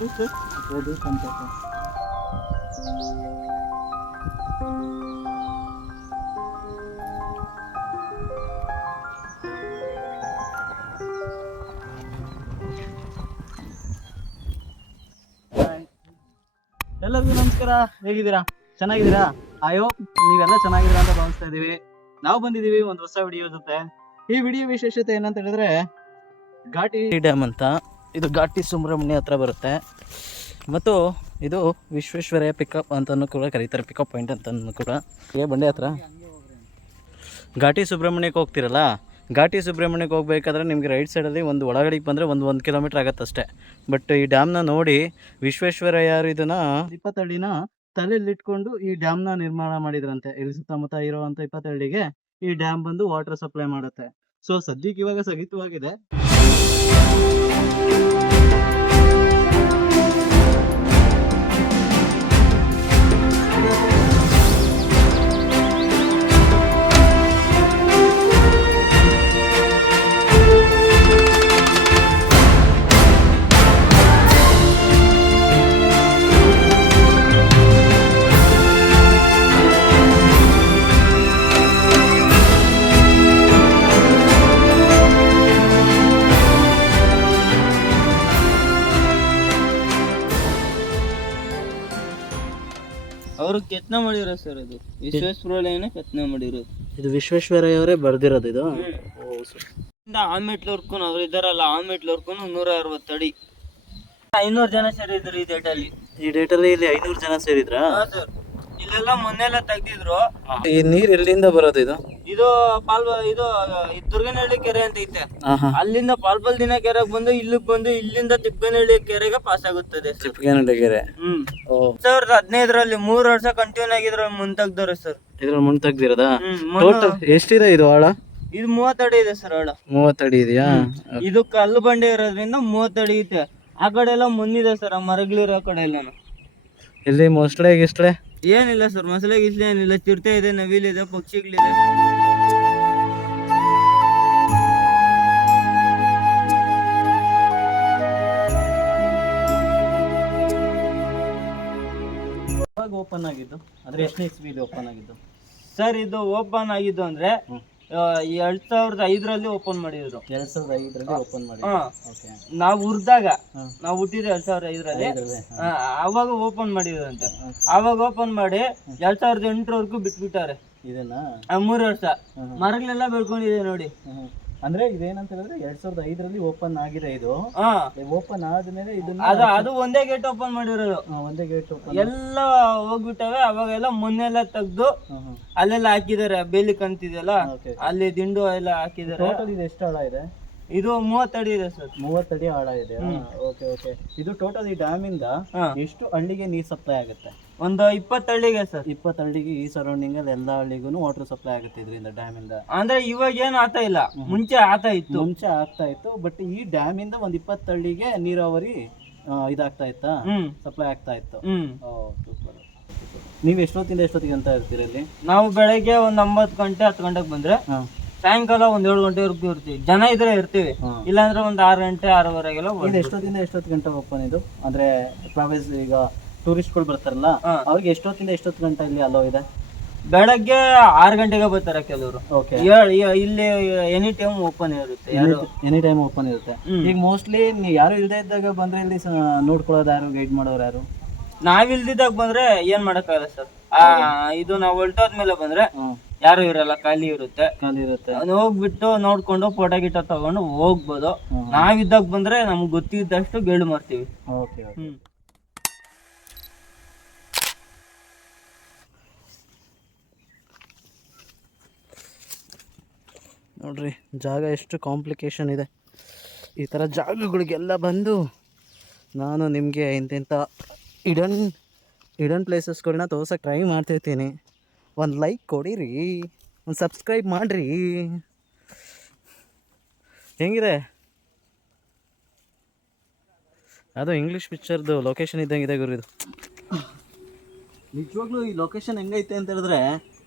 ಹೆಸರು ಸರ್? ಪ್ರದೀಪ್ ಅಂತ ಸರ್. ಎಲ್ಲರಿಗೂ ನಮಸ್ಕಾರ. ಹೇಗಿದ್ದೀರಾ? ಚೆನ್ನಾಗಿದ್ದೀರಾ? ಐ ಹೋಪ್ ನೀವೆಲ್ಲ ಚೆನ್ನಾಗಿದ್ದೀರಾ ಅಂತ ಭಾವಿಸ್ತಾ ಇದೀವಿ. ನಾವು ಬಂದಿದ್ದೀವಿ ಒಂದು ಹೊಸ ವಿಡಿಯೋ ಜೊತೆ. ಈ ವಿಡಿಯೋ ವಿಶೇಷತೆ ಏನಂತ ಹೇಳಿದ್ರೆ ಘಾಟಿ ಡ್ಯಾಮ್ ಅಂತ. ಇದು ಘಾಟಿ ಸುಬ್ರಹ್ಮಣ್ಯ ಹತ್ರ ಬರುತ್ತೆ ಮತ್ತು ಇದು ವಿಶ್ವೇಶ್ವರಯ್ಯ ಪಿಕಪ್ ಅಂತಲೂ ಕೂಡ ಕರೀತಾರೆ, ಪಿಕಪ್ ಪಾಯಿಂಟ್ ಅಂತಲೂ ಕೂಡ. ಬಂಡೆ ಹತ್ರ ಘಾಟಿ ಸುಬ್ರಹ್ಮಣ್ಯಕ್ಕೆ ಹೋಗ್ತಿರಲ್ಲ, ಘಾಟಿ ಸುಬ್ರಹ್ಮಣ್ಯಕ್ಕೆ ಹೋಗ್ಬೇಕಾದ್ರೆ ನಿಮಗೆ ರೈಟ್ ಸೈಡಲ್ಲಿ ಒಂದು ಒಳಗಡೆಗೆ ಬಂದರೆ ಒಂದು ಕಿಲೋಮೀಟ್ರ್ ಆಗುತ್ತೆ ಅಷ್ಟೇ. ಬಟ್ ಈ ಡ್ಯಾಮ್ನ ನೋಡಿ ವಿಶ್ವೇಶ್ವರಯ್ಯ ಇದನ್ನು 20 ಅಡಿನ ತಲೆಯಲ್ಲಿಟ್ಕೊಂಡು ಈ ಡ್ಯಾಮ್ನ ನಿರ್ಮಾಣ ಮಾಡಿದ್ರಂತೆ. ಇಲ್ಲಿ ಸುತ್ತಮುತ್ತ ಇರುವಂಥ 20 ಅಡಿಗೆ ಈ ಡ್ಯಾಮ್ ಬಂದು ವಾಟರ್ ಸಪ್ಲೈ ಮಾಡುತ್ತೆ. ಸೊ ಸದ್ಯಕ್ಕೆ ಇವಾಗ ಸ್ಥಗಿತವಾಗಿದೆ. ಅವರು ಕೆತ್ತನೆ ಮಾಡಿರೋ ಸರ್, ಇದು ವಿಶ್ವೇಶ್ವರಯ್ಯನೇ ಕೆತ್ತನೆ ಮಾಡಿರೋದು. ಇದು ವಿಶ್ವೇಶ್ವರಯ್ಯ ಅವರೇ ಬರ್ದಿರೋದು ಇದು. ಆ ಮೆಟ್ಲವರ್ಕು ಅವ್ರು ಇದಾರಲ್ಲ, ಆ ಮೆಟ್ಲವರ್ಕು 160 ಅಡಿ. 500 ಜನ ಸೇರಿದ್ರು ಈ ಡೇಟಲ್ಲಿ. ಈ ಡೇಟಲ್ಲಿ ಇಲ್ಲಿ 500 ಜನ ಸೇರಿದ್ರಾ? ಸರ್, ಇಲ್ಲೆಲ್ಲ ಮೊನ್ನೆಲ್ಲ ತೆಗ್ದಿದ್ರು. ಈ ನೀರು ಎಲ್ಲಿಂದ ಬರೋದು ಇದು? ಇದು ದುರ್ಗನಹಳ್ಳಿ ಕೆರೆ ಅಂತ ಐತೆ, ಅಲ್ಲಿಂದ ಪಾಲ್ಬಲ್ ದಿನ ಕೆರೆಗೆ ಬಂದು ಇಲ್ಲಿಗೆ ಬಂದು ಇಲ್ಲಿಂದ ತಿಪ್ಪನಹಳ್ಳಿ ಕೆರೆಗೆ ಪಾಸ್ ಆಗುತ್ತದೆ. ತಿಪ್ಪನಹಳ್ಳಿ ಕೆರೆ 2015ರಲ್ಲಿ 3 ವರ್ಷ ಕಂಟಿನ್ಯೂ ಆಗಿದ್ರು ಮುಂದ್ ತೆಗ್ದವ್ರೆ ಸರ್. ಇದ್ರ ಮುಂದೆ ತೆಗ್ದಿರೋದಾ? ಟೋಟಲ್ ಎಷ್ಟಿದೆ ಇದು ಆಳ? ಇದು 30 ಅಡಿ ಇದೆ ಸರ್ ಆಳ. 30 ಅಡಿ ಇದೆಯಾ? ಇದು ಕಲ್ಲು ಬಂಡೆ ಇರೋದ್ರಿಂದ 30 ಅಡಿ ಐತೆ. ಆ ಕಡೆ ಎಲ್ಲ ಮುಂದಿದೆ ಸರ್, ಆ ಮರಗಳಿರೋ ಕಡೆ ಎಲ್ಲ. ಇಲ್ಲಿ ಮೊಸಳೆ ಗಿಸ್ಳೆ ಏನಿಲ್ಲ ಸರ್, ಮೊಸಳೆ ಗಿಸ್ಲೆ ಏನಿಲ್ಲ. ಚಿರತೆ ಇದೆ, ನವಿಲಿದೆ, ಪಕ್ಷಿಗಳಿದೆ. ಓಪನ್ ಆಗಿದ್ದು ಅಂದ್ರೆ ಎಷ್ಟನೇ ಇಸ್ವಿಲಿ ಓಪನ್ ಆಗಿದ್ದು ಸರ್? ಇದು ಓಪನ್ ಆಗಿದ್ದು ಅಂದ್ರೆ 2005ರಲ್ಲಿ ಓಪನ್ ಮಾಡಿದ್ರು. 2005ರಲ್ಲಿ ಓಪನ್ ಮಾಡಿದ್ರು. ನಾವು ಹುಟ್ಟಿದಾಗ, ನಾವು ಹುಟ್ಟಿದ್ದು 2005ರಲ್ಲಿ, ಅವಾಗ ಓಪನ್ ಮಾಡಿದ್ರಂತೆ. ಅವಾಗ ಓಪನ್ ಮಾಡಿ 2008ರವರೆಗೂ ಬಿಟ್ಬಿಟ್ಟಾರೆ ಇದನ್ನ. 3 ವರ್ಷ ಮರಗಳೆಲ್ಲ ಬೆಳ್ಕೊಂಡಿದೆ ನೋಡಿ. ಅಂದ್ರೆ ಇದೇನಂತ ಹೇಳಿದ್ರೆ 2005ರಲ್ಲಿ ಓಪನ್ ಆಗಿದೆ ಇದು. ಓಪನ್ ಆದ್ಮೇಲೆ ಇದನ್ನ ಅದು ಒಂದೇ ಗೇಟ್ ಓಪನ್ ಮಾಡಿರೋದು. ಒಂದೇ ಗೇಟ್ ಓಪನ್ ಎಲ್ಲ ಹೋಗ್ಬಿಟ್ಟವೆ. ಅವಾಗೆಲ್ಲ ಮೊನ್ನೆಲ್ಲ ತೆಗ್ದು ಅಲ್ಲೆಲ್ಲ ಹಾಕಿದಾರೆ. ಬೇಲಿ ಕಂತಿದೆಯಲ್ಲ, ಅಲ್ಲಿ ದಿಂಡು ಎಲ್ಲ ಹಾಕಿದಾರೆ. ಟೋಟಲ್ ಇದು ಎಷ್ಟು ಆಳ ಇದೆ? ಇದು 30 ಅಡಿ ಇದೆ ಸರ್. 30 ಅಡಿ ಆಳ ಇದೆ. Okay okay. ಇದು ಟೋಟಲ್ ಈ ಡ್ಯಾಮ್ ಇಂದ ಎಷ್ಟು ಹಳ್ಳಿಗೆ ನೀರ್ ಸಪ್ಲೈ ಆಗುತ್ತೆ? ಒಂದು 20 ಹಳ್ಳಿಗೆ ಸರ್. 20 ಹಳ್ಳಿಗೆ, ಈ ಸರೌಂಡಿಂಗ್ ಅಲ್ಲಿ ಎಲ್ಲಾ ಹಳ್ಳಿಗೂ ವಾಟರ್ ಸಪ್ಲೈ ಆಗುತ್ತೆ ಇದರಿಂದ, ಡ್ಯಾಮ್ ಇಂದ. ಅಂದ್ರೆ ಇವಾಗ ಏನು ಆಗ್ತಾ ಇಲ್ಲ, ಮುಂಚೆ ಆಗ್ತಾ ಇತ್ತು. ಬಟ್ ಈ ಡ್ಯಾಮ್ ಇಂದ ಒಂದ್ 20 ಹಳ್ಳಿಗೆ ನೀರಾವರಿ ಇದಾಗ್ತಾ ಇತ್ತಾ, ಸಪ್ಲೈ ಆಗ್ತಾ ಇತ್ತು. ನೀವ್ ಎಷ್ಟೊತ್ತಿಗೆ ಅಂತ ಇರ್ತೀರಿ ಇಲ್ಲಿ? ನಾವು ಬೆಳಗ್ಗೆ ಒಂದ್ 9 ಗಂಟೆ 10 ಗಂಟೆಗೆ ಬಂದ್ರೆ ಸಾಯಂಕಾಲ ಒಂದ್ 7 ಗಂಟೆವರೆಗೂ ಇರ್ತೀವಿ. ಜನ ಇದ್ರೆ ಇರ್ತೀವಿ, ಇಲ್ಲಾಂದ್ರೆ ಒಂದ್ 6 ಗಂಟೆ 6:30ಗೆಲ್ಲ. ಎಷ್ಟೊತ್ತು ಗಂಟೆ ಓಪನ್ ಇದು? ಅಂದ್ರೆ ಪ್ರವೇಶ, ಈಗ ಟೂರಿಸ್ಟ್ಗಳು ಬರ್ತಾರಲ್ಲ, ಅವ್ರಿಗೆ ಎಷ್ಟೊತ್ತಿಂದ ಎಷ್ಟೊತ್ತು ಗಂಟೆ ಇಲ್ಲಿ ಅಲೋ ಇದೆ? ಬೆಳಗ್ಗೆ 6 ಗಂಟೆಗೆ ಬರ್ತಾರೆ ಕೆಲವರು. ಇಲ್ಲಿ ಎನಿ ಟೈಮ್ ಓಪನ್ ಇರುತ್ತೆ. ಎನಿ ಟೈಮ್ ಓಪನ್ ಇರುತ್ತೆ. ಈಗ ಮೋಸ್ಟ್ಲಿ ಯಾರು ಇಲ್ಲದೆ ಇದ್ದಾಗ ಬಂದ್ರೆ ಇಲ್ಲಿ ನೋಡ್ಕೊಳ್ಳೋದು ಯಾರು, ಗೈಡ್ ಮಾಡೋರು ಯಾರು? ನಾವಿಲ್ದಿದ್ದಾಗ ಬಂದ್ರೆ ಏನ್ ಮಾಡಕ್ಕಾಗಲ್ಲ ಸರ್. ಇದು ನಾವು ಹೊಲ್ಟೋದ್ಮೇಲೆ ಬಂದ್ರೆ ಯಾರು ಇರಲ್ಲ, ಖಾಲಿ ಇರುತ್ತೆ. ಹೋಗ್ಬಿಟ್ಟು ನೋಡ್ಕೊಂಡು ಫೋಟೋ ಗಿಟ ತಗೊಂಡು ಹೋಗ್ಬೋದು. ನಾವಿದ್ದಾಗ ಬಂದ್ರೆ ನಮ್ಗೆ ಗೊತ್ತಿದ್ದಷ್ಟು ಗೈಡ್ ಮಾಡ್ತೀವಿ. ನೋಡ್ರಿ ಜಾಗ ಎಷ್ಟು ಕಾಂಪ್ಲಿಕೇಶನ್ ಇದೆ. ಈ ಥರ ಜಾಗಗಳಿಗೆಲ್ಲ ಬಂದು ನಾನು ನಿಮಗೆ ಇಂತಿಂಥ ಇಡನ್ ಪ್ಲೇಸಸ್ಗಳನ್ನ ತೋರ್ಸೋಕೆ ಟ್ರೈ ಮಾಡ್ತಿರ್ತೀನಿ. ಒಂದು ಲೈಕ್ ಕೊಡಿರಿ, ಒಂದು ಸಬ್ಸ್ಕ್ರೈಬ್ ಮಾಡಿರಿ. ಹೆಂಗಿದೆ ಅದು ಇಂಗ್ಲೀಷ್ ಪಿಕ್ಚರ್ದು ಲೊಕೇಶನ್ ಇದ್ದಂಗೆ ಇದೆ ಗುರು ಇದು. ನಿಜವಾಗ್ಲೂ ಈ ಲೊಕೇಶನ್ ಹೆಂಗೈತೆ ಅಂತ ಹೇಳಿದ್ರೆ,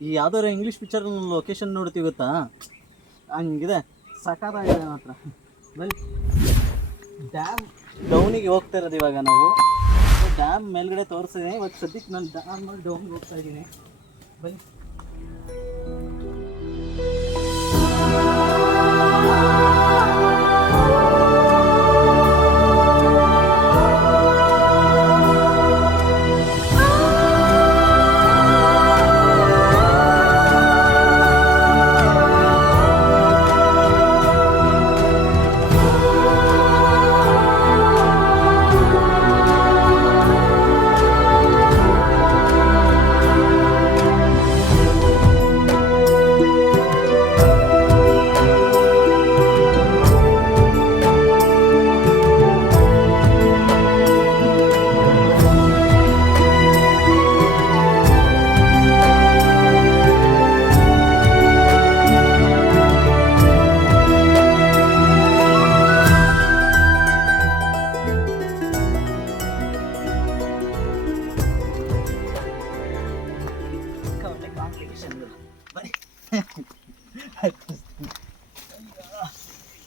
ಈ ಯಾವ್ದಾದ್ರು ಇಂಗ್ಲೀಷ್ ಪಿಕ್ಚರ್ ಲೊಕೇಶನ್ ನೋಡ್ತೀವಿ ಗೊತ್ತಾ, ಹಂಗಿದೆ. ಸಖತ್ತಾಗಿದೆ ಮಾತ್ರ. ಬನ್ನಿ ಡ್ಯಾಮ್ ಡೌನಿಗೆ ಹೋಗ್ತಾ ಇರೋದು ಇವಾಗ ನಾವು. ಡ್ಯಾಮ್ ಮೇಲ್ಗಡೆ ತೋರಿಸಿದ್ದೀನಿ. ಇವತ್ತು ಸದ್ಯಕ್ಕೆ ನಾನು ಡ್ಯಾಮ್ ಡೌನ್ಗೆ ಹೋಗ್ತಾ ಇದ್ದೀನಿ. ಬನ್ನಿ.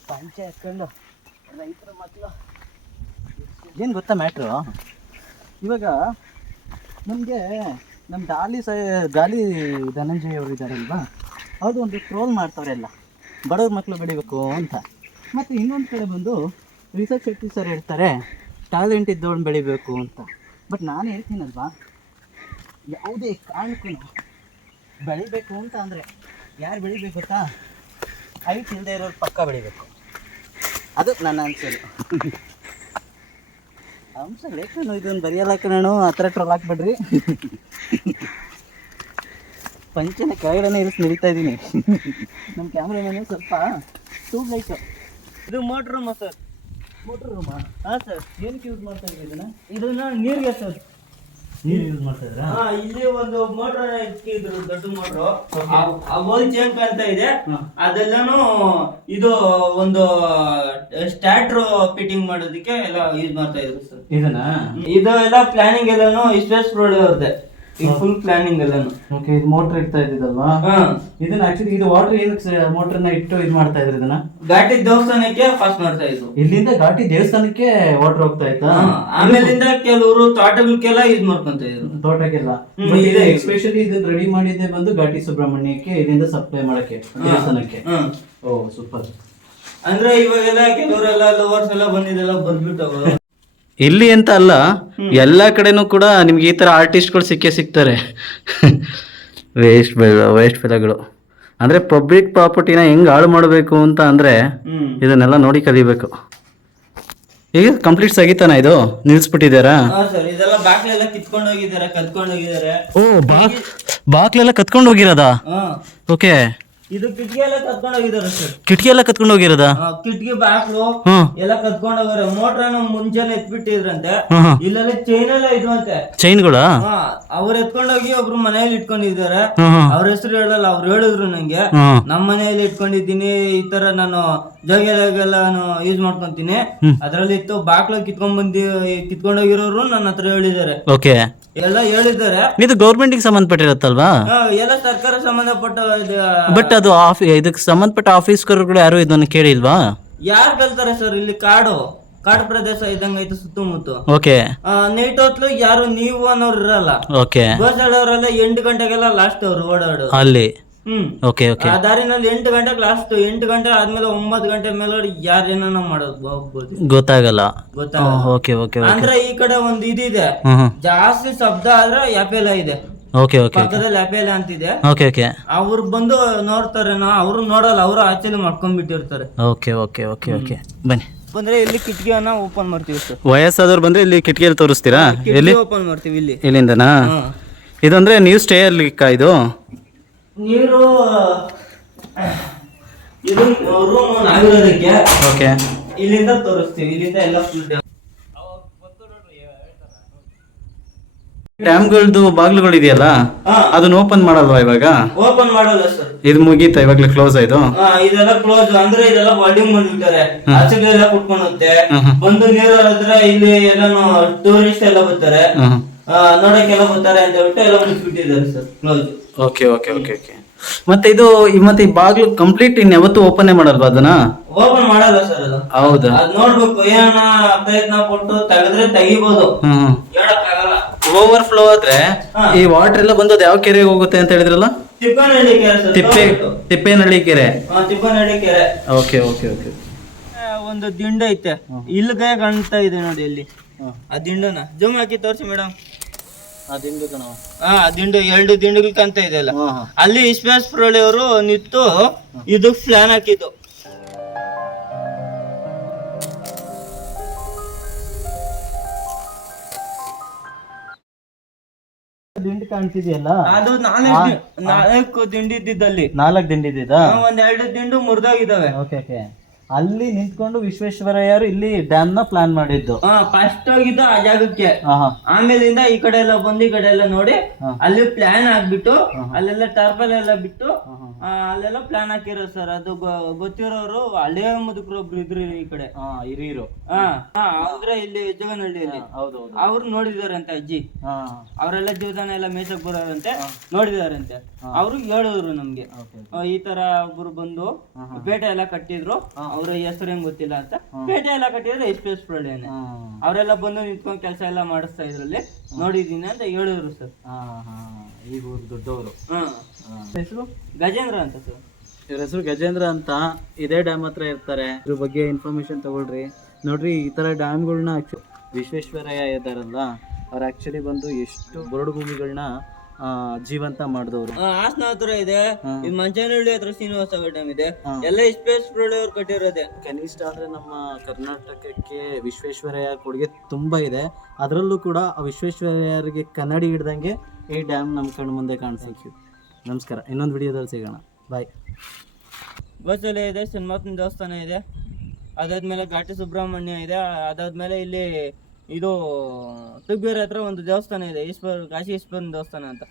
ಪಂಚೆ ಹಾಕೊಂಡು ರೈತರ ಮಕ್ಕಳು ಏನು ಗೊತ್ತಾ ಮ್ಯಾಟ್ರು, ಇವಾಗ ನಮಗೆ ನಮ್ಮ ಗಾಲಿ ಧನಂಜಯ ಅವರು ಇದ್ದಾರಲ್ವಾ, ಅವರು ಒಂದು ಟ್ರೋಲ್ ಮಾಡ್ತಾರೆ ಎಲ್ಲ ಬಡವ್ರ ಮಕ್ಕಳು ಬೆಳಿಬೇಕು ಅಂತ. ಮತ್ತು ಇನ್ನೊಂದು ಕಡೆ ಬಂದು ರಿಸರ್ಚ್ ಶೆಟ್ಟಿ ಸರ್ ಹೇಳ್ತಾರೆ ಟ್ಯಾಲೆಂಟ್ ಇದ್ದವನು ಬೆಳಿಬೇಕು ಅಂತ. ಬಟ್ ನಾನು ಹೇಳ್ತೀನಲ್ವಾ, ಯಾವುದೇ ಕಾರಣಕ್ಕೂ ಬೆಳಿಬೇಕು ಅಂತ ಅಂದರೆ ಯಾರು ಬೆಳಿಬೇಕು ಗೊತ್ತಾ, ಹೈಟ್ ಇಲ್ಲದೆ ಇರೋರು ಪಕ್ಕ ಬೆಳಿಬೇಕು. ಅದು ನನ್ನ ಅನ್ಸೋದು. ಅಂಶ ಲೇಖನ ಇದನ್ನು ಬರೆಯಲ್ಲ ಕಣೋ, ಆ ಥರ ಟ್ರೋಲ್ ಹಾಕ್ಬೇಡ್ರಿ. ಪಂಚನ ಕೆಳಗಡೆ ಇರಿಸಿ ನಡೀತಾ ಇದ್ದೀನಿ. ನಮ್ಮ ಕ್ಯಾಮ್ರಾಮನ್ನು ಸ್ವಲ್ಪ ಟ್ಯೂಬ್ ಲೈಟು. ಇದು ಮೋಟ್ರ್ ರೂಮಾ ಸರ್? ಮೋಟ್ರ್ ರೂಮಾ? ಹಾಂ ಸರ್. ಏನಕ್ಕೆ ಯೂಸ್ ಮಾಡ್ತಾ ಇದ್ದೀವಿ ಇದನ್ನ ನೀರಿಗೆ ಸರ್. ನೀರು ಯೂಸ್ ಮಾಡ್ತಾ ಇದ್ದೀರಾ? ಇಲ್ಲಿ ಒಂದು ಮೋಟ್ರ್ ಇಟ್ಟಿದ್ರು, ದೊಡ್ಡ ಮೋಟ್ರು. ಓಲ್ ಚೇಂಜ್ ಅಂತ ಇದೆ. ಅದೆಲ್ಲಾನು ಇದು ಒಂದು ಸ್ಟಾರ್ಟರ್ ಫಿಟ್ಟಿಂಗ್ ಮಾಡೋದಕ್ಕೆ ಎಲ್ಲ ಯೂಸ್ ಮಾಡ್ತಾ ಇದ್ರು ಸರ್. ಇದು ಎಲ್ಲ ಪ್ಲಾನಿಂಗ್ ಎಲ್ಲಾನು ಇಸ್ಪೇಸ್ ರೋಡ್ ಅವ್ರದ್ದೆ. ಫುಲ್ ಪ್ಲಾನಿಂಗ್ ಎಲ್ಲಾನು. ಓಕೆ, ಇದು ಮೋಟರ್ ಇಡ್ತಾ ಇದ್ದಿದ್ದಲ್ವಾ? ಇದನ್ನ ಆಕ್ಚುಲಿ ಇದು ವಾಟರ್ ಏನಕ್ಕೆ ಮೋಟರ್ನ ಇಟ್ಟು ಇದು ಮಾಡ್ತಾ ಇದ್ರು? ಇದನ್ನ ಘಾಟಿ ದೇವಸ್ಥಾನಕ್ಕೆ ಪಾಸ್ ಮಾಡ್ತಾ ಇದ್ರು. ಇಲ್ಲಿಂದ ಘಾಟಿ ದೇವಸ್ಥಾನಕ್ಕೆ ವಾಟರ್ ಹೋಗ್ತಾ ಇತ್ತಾ? ಆಮೇಲಿಂದ ಕೆಲವರು ತೋಟಗಳಿಗೆಲ್ಲ ಯೂಸ್ ಮಾಡ್ಕೊಂತ ಇದ್ರು. ತೋಟಕ್ಕೆಲ್ಲ ಎಸ್ಪೆಷಲಿ ಇದನ್ನ ರೆಡಿ ಮಾಡಿದ್ದೆ ಬಂದು ಘಾಟಿ ಸುಬ್ರಹ್ಮಣ್ಯಕ್ಕೆ ಇಲ್ಲಿಂದ ಸಪ್ಲೈ ಮಾಡಕ್ಕೆ ದೇವಸ್ಥಾನಕ್ಕೆ. ಓ ಸೂಪರ್. ಅಂದ್ರೆ ಇವಾಗೆಲ್ಲ ಕೆಲವರೆಲ್ಲ ಲವರ್ಸ್ ಎಲ್ಲ ಬಂದಿದ್ದೆಲ್ಲ ಬಂದ್ಬಿಟ್ಟು ಇಲ್ಲಿ ಅಂತ ಅಲ್ಲ, ಎಲ್ಲ ಕಡೆನೂ ಕೂಡ ನಿಮ್ಗೆ ಈ ತರ ಆರ್ಟಿಸ್ಟ್ಗಳು ಸಿಗ್ತಾರೆ. ವೇಸ್ಟ್ ಫೆಲಗಳು ಅಂದ್ರೆ ಪಬ್ಲಿಕ್ ಪ್ರಾಪರ್ಟಿನ ಹೆಂಗ್ ಹಾಳು ಮಾಡಬೇಕು ಅಂತ ಅಂದ್ರೆ ಇದನ್ನೆಲ್ಲ ನೋಡಿ ಕಲಿಬೇಕು. ಈಗ ಕಂಪ್ಲೀಟ್ಸ್ ಆಗಿತ್ತಾನ? ಇದು ನಿಲ್ಸ್ಬಿಟ್ಟಿದ್ದಾರಾ? ಸರ್, ಇದೆಲ್ಲ ಬಾಕ್ಲೆಲ್ಲ ಕಿತ್ಕೊಂಡು ಹೋಗಿದ್ದಾರೆ, ಕತ್ಕೊಂಡು ಹೋಗಿದ್ದಾರೆ. ಓ, ಬಾಕ್ಲೆಲ್ಲ ಕತ್ಕೊಂಡು ಹೋಗಿರೋದಾ? ಓಕೆ. ಇದು ಕಿಟಕಿ ಎಲ್ಲ ಕತ್ಕೊಂಡು ಹೋಗಿದ್ದಾರೆ ಸರ್. ಕಿಟಕಿ ಎಲ್ಲ ಕತ್ಕೊಂಡು ಹೋಗಿರೋದಾ? ಕಿಟಕಿ ಬಾಕ್ಲು ಎಲ್ಲ ಕತ್ಕೊಂಡು ಹೋಗಾರೆ. ಮೋಟ್ರನ್ನು ಮುಂಚೆನೆ ಎತ್ಬಿಟ್ಟಿದ್ರಂತೆ. ಇಲ್ಲೆಲ್ಲ ಚೈನ್ ಎಲ್ಲ ಇದ್ವಂತೆ. ಚೈನ್ಗಳ ಅವ್ರು ಎತ್ಕೊಂಡೋಗಿ ಒಬ್ರು ಮನೆಯಲ್ಲಿ ಇಟ್ಕೊಂಡಿದ್ದಾರೆ. ಅವ್ರ ಹೆಸರು ಹೇಳಲ್ಲ, ಅವ್ರು ಹೇಳಿದ್ರು ನಂಗೆ, ನಮ್ಮ ಮನೆಯಲ್ಲಿ ಇಟ್ಕೊಂಡಿದ್ದೀನಿ, ಈ ತರ ನಾನು ಜಾಗೆಲ್ಲ ಯೂಸ್ ಮಾಡ್ಕೊಂತೀನಿ, ಅದ್ರಲ್ಲಿ ಇತ್ತು. ಬಾಕ್ಲು ಕಿತ್ಕೊಂಡೋಗಿರೋರು ನನ್ನ ಹತ್ರ ಹೇಳಿದ್ದಾರೆ. ಓಕೆ, ಎಲ್ಲ ಹೇಳಿದ್ದಾರೆ. ಇದು ಗೌರ್ಮೆಂಟ್ ಸಂಬಂಧಪಟ್ಟಿರತ್ತಲ್ವಾ? ಎಲ್ಲ ಸರ್ಕಾರ ಸಂಬಂಧಪಟ್ಟ. ಬಟ್ ಅದು ಇದಕ್ಕೆ ಸಂಬಂಧಪಟ್ಟ ಆಫೀಸ್ಗಳು ಯಾರು ಇದನ್ನು ಕೇಳಿಲ್ವಾ? ಯಾರು ಕೇಳ್ತಾರೆ ಸರ್? ಇಲ್ಲಿ ಕಾಡು ಪ್ರದೇಶ ಇದ್ದಂಗ ಐತೆ ಸುತ್ತಮುತ್ತ. ಓಕೆ. ನೈಟ್ ಹೊತ್ತು ಯಾರು ನೀವು ಅನ್ನೋರು ಇರಲ್ಲ. ಓಕೆ. ಗೋಸಾಡವರೆಲ್ಲ 8 ಗಂಟೆಗೆಲ್ಲ ಲಾಸ್ಟ್ ಅವ್ರು ಓಡಾಡೋದು ಅಲ್ಲಿ. Okay okay. ಆ ದಾರಿನಲ್ಲಿ 8 ಗಂಟೆಗೆ ಲಾಸ್ಟ್. 8 ಗಂಟೆ ಆದ್ಮೇಲೆ 9 ಗಂಟೆ ಮೇಲೆ ಯಾರೇನ ಮಾಡೋದು ಹೋಗ್ಬೋದು, ಗೊತ್ತಾಗಲ್ಲ. Okay okay. ಅಂದ್ರೆ ಈ ಕಡೆ ಒಂದು ಇದಿದೆ, ಜಾಸ್ತಿ ಶಬ್ದ ಆದ್ರೆ ಯಾಪೆಲ್ಲ ಇದೆ. Okay okay. ಪಕ್ಕದಲ್ಲಿ ಯಾಪೆಲ್ಲ ಅಂತಿದೆ. Okay okay. ಅವ್ರು ಬಂದು ನೋಡ್ತಾರೆ, ಅವ್ರು ನೋಡಲ್ಲ, ಅವರು ಆಚೆಲಿ ಮಾಡ್ಕೊಂಡ್ಬಿಟ್ಟಿರ್ತಾರೆ. Okay okay okay okay. ಬನ್ನಿ. ಬಂದ್ರೆ ಇಲ್ಲಿ ಕಿಟಕಿಯನ್ನ ಓಪನ್ ಮಾಡ್ತೀವಿ ಸರ್. ವಯಸ್ಸಾದವ್ರು ಬಂದ್ರೆ ಇಲ್ಲಿ ಕಿಟಕಿಯಲ್ಲಿ ತೋರಿಸ್ತೀರಾ? ಎಲ್ಲಿ ಓಪನ್ ಮಾಡ್ತೀವಿ? ಇಲ್ಲಿ. ಇಲ್ಲಿಂದನಾ? ಇದಂದ್ರೆ ನೀವು ಸ್ಟೇ ಅಲ್ಲಿ ಇದು ನೀರು ಇದು ರೂಮ್ ನಾವಿರೋದಕ್ಕೆ. ಓಕೆ. ಇಲ್ಲಿಂದ ತೋರಿಸ್ತೀವಿ. ಇಲ್ಲಿಂದ ಎಲ್ಲ ಫುಲ್ ಡ್ಯಾಮ್ಗಳದ್ದು ಬಾಗ್ಲುಗಳು ಇದೆಯಲ್ಲ, ಅದನ್ನ ಓಪನ್ ಮಾಡಲ್ವಾ ಇವಾಗ? ಓಪನ್ ಮಾಡಲ್ಲ ಸರ್. ಇದು ಮುಗೀತಾ ಇವಾಗ್ಲೇ? ಕ್ಲೋಸ್ ಆಯ್ತು? ಇದೆಲ್ಲ ಕ್ಲೋಸ್. ಅಂದ್ರೆ ಇದೆಲ್ಲ ವಾಲ್ಯೂಮ್ ಮಾಡಿಬಿಟ್ಟಾರೆ, ಆಚೆಗಳೆಲ್ಲ ಕುಟ್ಕೊಂಡುತ್ತೆ. ಬಂದು ನೀರು ಹರಿದ್ರೆ ಇಲ್ಲಿ ಎಲ್ಲಾನು ಟೂರಿಸ್ಟ್ ಎಲ್ಲ ಬರ್ತಾರೆ, ನೋಡಕ್ಕೆಲ್ಲ ಬರ್ತಾರೆ ಅಂತ ಹೇಳ್ಬಿಟ್ಟು ಎಲ್ಲ ಮುಚ್ಚಿಬಿಟ್ಟಿದ್ದಾರೆ sir. Close. Okay okay okay okay. ಮತ್ತೆ ಇದು ಮತ್ತೆ ಈ ಬಾಗ್ಲು ಕಂಪ್ಲೀಟ್ ಇನ್ ಯಾವತ್ತು ಓಪನ್ ಮಾಡಲ್ವಾ ಅದನ್ನ? ಓಪನ್ ಮಾಡಲ್ಲ ಸರ್ ಅದು. ಹೌದಾ? ಅದ್ ನೋಡ್ಬೇಕು, ಏನನ್ನ ಪ್ರಯತ್ನ ಪಟ್ಟು ತೆಗೆದ್ರೆ ತೆಗಿಬಹುದು, ಹೇಳಕ್ಕಾಗಲ್ಲ. ಓವರ್ ಫ್ಲೋ ಆದ್ರೆ ಈ ವಾಟರ್ ಎಲ್ಲ ಬಂದು ಯಾವ ಕೆರೆಗೆ ಹೋಗುತ್ತೆ ಅಂತ ಹೇಳಿದ್ರಲ್ಲ? ತಿಪ್ಪನಹಳ್ಳಿ ಕೆರೆ ಸರ್. ತಿಪ್ಪೇನಹಳ್ಳಿ ಕೆರೆ. ತಿಪ್ಪನಹಳ್ಳಿ ಕೆರೆ. Okay okay okay. ಒಂದು ದಿಂಡ ಐತೆ, ಇಲ್ಲಿಗೆ ಕಾಣ್ತಾ ಇದೆ ನೋಡಿ ಇಲ್ಲಿ. ಆ ದಿಂಡನ ಜೂಮ್ ಹಾಕಿ ತೋರಿಸಿ ಮೇಡಮ್. ಆ ದಿಂಡು 2 ದಿಂಡುಗಳು ಕಾಣ್ತಾ ಇದೆ ಅಲ್ಲ, ಅಲ್ಲಿ ವಿಶ್ವೇಶ್ವರಯ್ಯ ಅವರು ನಿಂತು ಇದು ಪ್ಲಾನ್ ಹಾಕಿದ್ದು. ದಿಂಡು ಕಾಣ್ತಿದ್ಯಲ್ಲ, ಅದು 4 ದಿಂಡು ಇದ್ದಿದ್ದಲ್ಲಿ. 4 ದಿಂಡು ಇದ್ದಿದ್ದ? 2 ದಿಂಡು ಮುರಿದೋಗಿದ್ದಾವೆ. Okay okay. ಅಲ್ಲಿ ನಿಂತ್ಕೊಂಡು ವಿಶ್ವೇಶ್ವರಯ್ಯರು ಇಲ್ಲಿ ಡ್ಯಾಮ್ ನ ಪ್ಲಾನ್ ಮಾಡಿದ್ದು. ಫಸ್ಟ್ ಹೋಗಿದ್ದು ಆ ಜಾಗಕ್ಕೆ, ಆಮೇಲಿಂದ ಈ ಕಡೆ ಎಲ್ಲ ಬಂದು ಈ ಕಡೆ ಎಲ್ಲ ನೋಡಿ ಅಲ್ಲಿ ಪ್ಲಾನ್ ಹಾಕ್ಬಿಟ್ಟು ಅಲ್ಲೆಲ್ಲ ಟರ್ಪಲ್ ಎಲ್ಲ ಬಿಟ್ಟು ಅಲ್ಲೆಲ್ಲ ಪ್ಲಾನ್ ಹಾಕಿರೋ ಸರ್. ಅದು ಗೊತ್ತಿರೋರು ಹಳೆಯ ಮುದುಕರು ಒಬ್ರು ಇದ್ರು ಈ ಕಡೆ ಹಿರಿಯರು. ಅಂದ್ರೆ ಇಲ್ಲಿ ಜಗನಹಳ್ಳಿಯಲ್ಲಿ ಅವ್ರು ನೋಡಿದಾರಂತೆ ಅಜ್ಜಿ, ಅವರೆಲ್ಲ ಜೀವದಾನ ಎಲ್ಲ ಮೇಸಕ್ ಬರೋರಂತೆ, ನೋಡಿದಾರಂತೆ. ಅವ್ರು ಹೇಳಿದ್ರು ನಮ್ಗೆ, ಈ ತರ ಒಬ್ರು ಬಂದು ಪೇಟೆ ಎಲ್ಲ ಕಟ್ಟಿದ್ರು, ಅವ್ರ ಹೆಸರು ಹೆಂಗ್ ಗೊತ್ತಿಲ್ಲ ಅಂತ. ಪೇಟೆ ಎಲ್ಲ ಕಟ್ಟಿದ್ರೆ ವಿಶ್ವೇಶ್ವರಯ್ಯನೇ. ಅವರೆಲ್ಲ ಬಂದು ನಿಂತ್ಕೊಂಡ್ ಕೆಲಸ ಎಲ್ಲ ಮಾಡಿಸ್ತಾ ಇದ್ರಲ್ಲಿ ನೋಡಿದೀನಿ ಅಂತ ಹೇಳಿದ್ರು ಸರ್. ಈಗ ದೊಡ್ಡವರು. ಹೆಸರು ಗಜೇಂದ್ರ ಅಂತ ಸರ್. ಇವ್ರ ಹೆಸರು ಗಜೇಂದ್ರ ಅಂತ. ಇದೇ ಡ್ಯಾಮ್ ಹತ್ರ ಇರ್ತಾರೆ. ಇದ್ರ ಬಗ್ಗೆ ಇನ್ಫಾರ್ಮೇಶನ್ ತಗೊಳ್ರಿ. ನೋಡ್ರಿ, ಈ ತರ ಡ್ಯಾಮ್ಗಳನ್ನ ವಿಶ್ವೇಶ್ವರಯ್ಯ ಇದ್ದಾರಲ್ಲ, ಅವ್ರು ಆಕ್ಚುಲಿ ಬಂದು ಎಷ್ಟು ಬರಡು ಭೂಮಿಗಳನ್ನ ಜೀವಂತ ಮಾಡಿದವರು. ಹಾಸನ ಹತ್ರ ಇದೆ, ಮಂಚನಹಳ್ಳಿ ಹತ್ರ ಶ್ರೀನಿವಾಸ ಡ್ಯಾಮ್ ಇದೆ, ಎಲ್ಲ ವಿಶ್ವೇಶ್ವರಯ್ಯ ಅವ್ರು ಕಟ್ಟಿರೋದೆ. ಕನಿಷ್ಠ ಅಂದ್ರೆ ನಮ್ಮ ಕರ್ನಾಟಕಕ್ಕೆ ವಿಶ್ವೇಶ್ವರಯ್ಯ ಕೊಡುಗೆ ತುಂಬಾ ಇದೆ. ಅದರಲ್ಲೂ ಕೂಡ ಆ ವಿಶ್ವೇಶ್ವರಯ್ಯರಿಗೆ ಕನ್ನಡಿ ಹಿಡ್ದಂಗೆ ಈ ಡ್ಯಾಮ್ ನಮ್ಮ ಕಣ್ಣು ಮುಂದೆ ಕಾಣಿಸ್ತೀವಿ. ನಮಸ್ಕಾರ, ಇನ್ನೊಂದು ವಿಡಿಯೋದಲ್ಲಿ ಸಿಗೋಣ. ಬಾಯ್. ಬಸಳೆ ಇದೆ, ಶನ್ಮಾತ್ನ ದೇವಸ್ಥಾನ ಇದೆ, ಅದಾದ್ಮೇಲೆ ಘಾಟಿ ಸುಬ್ರಹ್ಮಣ್ಯ ಇದೆ, ಅದಾದ್ಮೇಲೆ ಇಲ್ಲಿ ಇದು ತುಗ್ಬೇರೆ ಹತ್ರ ಒಂದು ದೇವಸ್ಥಾನ ಇದೆ, ಕಾಶಿ ಈಶ್ವರನ ದೇವಸ್ಥಾನ ಅಂತ.